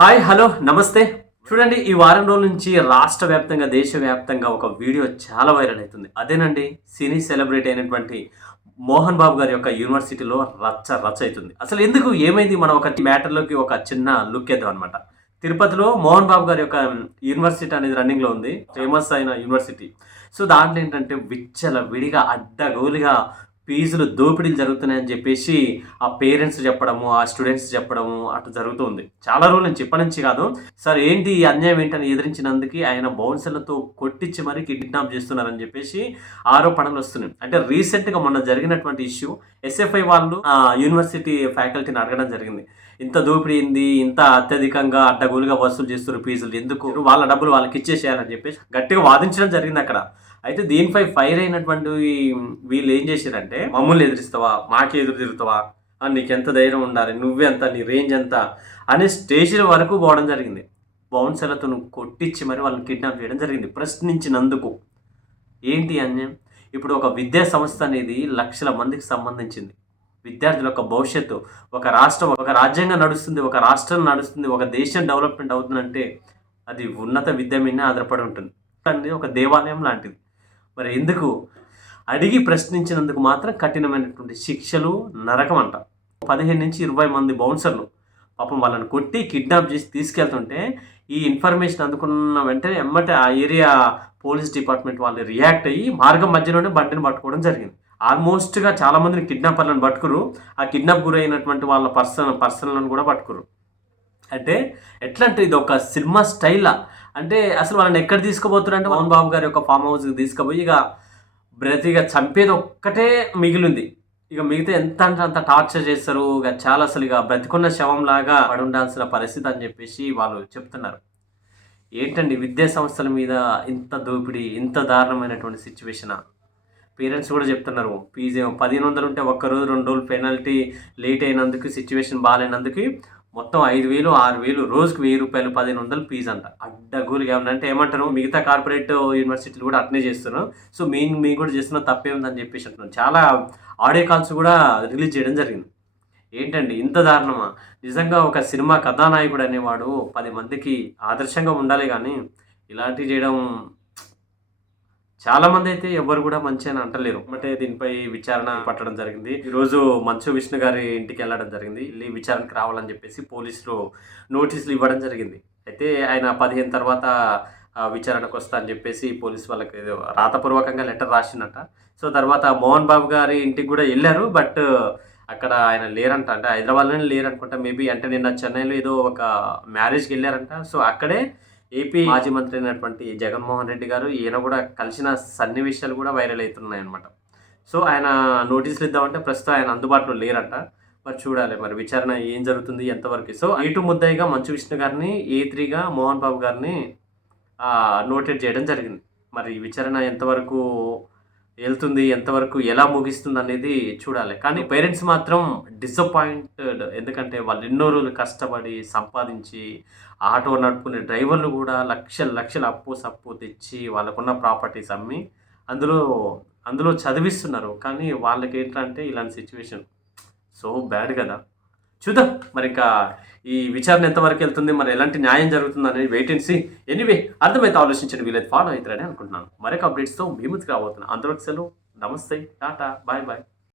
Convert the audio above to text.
Hi hello నమస్తే. చూడండి ఈ వారం రోజుల నుంచి రాష్ట్ర వ్యాప్తంగా దేశవ్యాప్తంగా ఒక వీడియో చాలా వైరల్ అవుతుంది. అదేనండి సినీ సెలబ్రిటీ అయినటువంటి మోహన్ బాబు గారి యొక్క యూనివర్సిటీలో రచ్చ రచ్చ అవుతుంది. అసలు ఎందుకు ఏమైంది? మనం ఒక మ్యాటర్లోకి ఒక చిన్న లుక్ వేద్దాం అనమాట తిరుపతిలో మోహన్ బాబు గారి యొక్క యూనివర్సిటీ అనేది రన్నింగ్లో ఉంది. ఫేమస్ అయిన యూనివర్సిటీ. సో దాంట్లో ఏంటంటే విచ్చల విడిగా అడ్డగోలుగా ఫీజులు దోపిడీలు జరుగుతున్నాయని చెప్పేసి ఆ పేరెంట్స్ చెప్పడము ఆ స్టూడెంట్స్ చెప్పడము అటు జరుగుతుంది. చాలా రోజుల నుంచి ఇప్పటి నుంచి కాదు. సార్ ఏంటి ఈ అన్యాయం ఏంటని ఎదిరించినందుకు ఆయన బౌన్సర్లతో కొట్టించి మరీ కిడ్నాప్ చేస్తున్నారని చెప్పేసి ఆరోపణలు వస్తున్నాయి. అంటే రీసెంట్గా మొన్న జరిగినటువంటి ఇష్యూ ఎస్ఎఫ్ఐ వాళ్ళు యూనివర్సిటీ ఫ్యాకల్టీని అడగడం జరిగింది. ఇంత దోపిడీ అయింది ఇంత అత్యధికంగా అడ్డగోలుగా వసూలు చేస్తున్నారు ఫీజులు ఎందుకు? వాళ్ళ డబ్బులు వాళ్ళకి ఇచ్చేసేయాలని చెప్పేసి గట్టిగా వాదించడం జరిగింది అక్కడ. అయితే దీనిపై ఫైర్ అయినటువంటి వీళ్ళు ఏం చేశారంటే మమ్మల్ని ఎదిరిస్తావా? మాకే ఎదురు తిరుగుతావా? నీకెంత ధైర్యం ఉండాలి? నువ్వే ఎంత నీ రేంజ్ ఎంత? అనే స్టేషన్ వరకు పోవడం జరిగింది. బౌన్సర్లతో కొట్టించి మరి వాళ్ళని కిడ్నాప్ చేయడం జరిగింది. ప్రశ్నించినందుకు. ఏంటి అన్యాయం? ఇప్పుడు ఒక విద్యా సంస్థ అనేది లక్షల మందికి సంబంధించింది. విద్యార్థుల యొక్క భవిష్యత్తు. ఒక రాష్ట్రం ఒక రాజ్యాంగం నడుస్తుంది ఒక రాష్ట్రం నడుస్తుంది ఒక దేశం డెవలప్మెంట్ అవుతుందంటే అది ఉన్నత విద్య మీద ఆధారపడి ఉంటుంది. అనేది ఒక దేవాలయం లాంటిది. మరి ఎందుకు? అడిగి ప్రశ్నించినందుకు మాత్రం కఠినమైనటువంటి శిక్షలు నరకం అంట పదిహేను నుంచి ఇరవై మంది బౌన్సర్లు పాపం వాళ్ళని కొట్టి కిడ్నాప్ చేసి తీసుకెళ్తుంటే ఈ ఇన్ఫర్మేషన్ అందుకున్న వెంటనే ఎమ్మటే ఆ ఏరియా పోలీస్ డిపార్ట్మెంట్ వాళ్ళు రియాక్ట్ అయ్యి మార్గం మధ్యలోనే బండిని పట్టుకోవడం జరిగింది. ఆల్మోస్ట్గా చాలామందిని కిడ్నాపర్లను పట్టుకురు ఆ కిడ్నాప్ గురైనటువంటి వాళ్ళ పర్సన్ పర్సన్లను కూడా పట్టుకురు అంటే ఎట్లా అంటే ఇది ఒక సినిమా స్టైలా అంటే అసలు వాళ్ళని ఎక్కడ తీసుకుపోతున్నారంటే మోహన్ బాబు గారి యొక్క ఫామ్ హౌస్కి తీసుకుపోయి ఇక బ్రతిగా చంపేది ఒక్కటే మిగిలింది. ఇక మిగతా ఎంత అంటే అంత టార్చర్ చేస్తారు. ఇక చాలా అసలు ఇక బ్రతికున్న శవం లాగా పడి ఉండాల్సిన పరిస్థితి అని చెప్పేసి వాళ్ళు చెప్తున్నారు. ఏంటండి విద్యా సంస్థల మీద ఇంత దోపిడీ ఇంత దారుణమైనటువంటి సిచ్యువేషన్? పేరెంట్స్ కూడా చెప్తున్నారు ఫీజు పదిహేను వందలు ఉంటే ఒక్క రోజు రెండు రోజులు పెనాల్టీ లేట్ అయినందుకు సిచ్యువేషన్ బాగాలేనందుకు మొత్తం ఐదు వేలు ఆరు వేలు రోజుకి వెయ్యి రూపాయలు పదిహేను వందలు ఫీజు అంట. అడ్డగోలుగా ఏమన్నా అంటే ఏమంటారు? మిగతా కార్పొరేట్ యూనివర్సిటీలు కూడా అట్నే చేస్తున్నారు. సో మేము మీ కూడా చేస్తున్న తప్పేముందని చెప్పేసి అంటున్నాను చాలా ఆడియో కాల్స్ కూడా రిలీజ్ చేయడం జరిగింది. ఏంటండి? ఇంత దారుణమా? నిజంగా ఒక సినిమా కథానాయకుడు అనేవాడు పది మందికి ఆదర్శంగా ఉండాలి కానీ ఇలాంటివి చేయడం చాలా మంది అయితే ఎవరు కూడా మంచి అని అంటలేరు. అంటే దీనిపై విచారణ పట్టడం జరిగింది. ఈ రోజు మంచు విష్ణు గారి ఇంటికి వెళ్ళడం జరిగింది. వెళ్ళి విచారణకు రావాలని చెప్పేసి పోలీసులు నోటీసులు ఇవ్వడం జరిగింది. అయితే ఆయన పదిహేను తర్వాత విచారణకు వస్తా అని చెప్పేసి పోలీస్ వాళ్ళకి ఏదో రాతపూర్వకంగా లెటర్ రాసిందట. సో తర్వాత మోహన్ బాబు గారి ఇంటికి కూడా వెళ్ళారు. బట్ అక్కడ ఆయన లేరంట. అంటే హైదరాబాద్లోనే లేరనుకుంటా. మేబీ అంటే నిన్న చెన్నైలో ఏదో ఒక మ్యారేజ్కి వెళ్ళారంట. సో అక్కడే ఏపీ మాజీ మంత్రి అయినటువంటి జగన్మోహన్ రెడ్డి గారు ఈయన కూడా కలిసిన సన్నివేశాలు కూడా వైరల్ అవుతున్నాయి అనమాట సో ఆయన నోటీసులు ఇద్దామంటే ప్రస్తుతం ఆయన అందుబాటులో లేరంట. మరి చూడాలి మరి విచారణ ఏం జరుగుతుంది ఎంతవరకు? సో ఇటు ముద్దయిగా మంచు విష్ణు గారిని ఏ త్రీగా మోహన్ బాబు గారిని నోటెడ్ చేయడం జరిగింది. మరి విచారణ ఎంతవరకు వెళ్తుంది ఎంతవరకు ఎలా ముగిస్తుంది అనేది చూడాలి. కానీ పేరెంట్స్ మాత్రం డిసప్పాయింటెడ్ ఎందుకంటే వాళ్ళు ఎన్నో రోజులు కష్టపడి సంపాదించి ఆటో నడుపుకునే డ్రైవర్లు కూడా లక్షల లక్షల అప్పు సప్పు తెచ్చి వాళ్ళకున్న ప్రాపర్టీస్ అమ్మి అందులో అందులో చదివిస్తున్నారు. కానీ వాళ్ళకి ఏంటంటే ఇలాంటి సిచ్యువేషన్ సో బ్యాడ్ కదా. చూద్దాం. మరి ఇంకా ఈ విచారణ ఎంతవరకు వెళ్తుంది మరి ఎలాంటి న్యాయం జరుగుతుంది అనేది వెయిట్ అండ్ సీ ఎనీవే అర్థమైతే ఆలోచించండి వీలైతే ఫాలో అవుతారని అనుకుంటున్నాను. మరొక అప్డేట్స్తో మీ ముందుకు రాబోతున్నాను అందరూ సెలవు. నమస్తే. టాటా. Bye bye.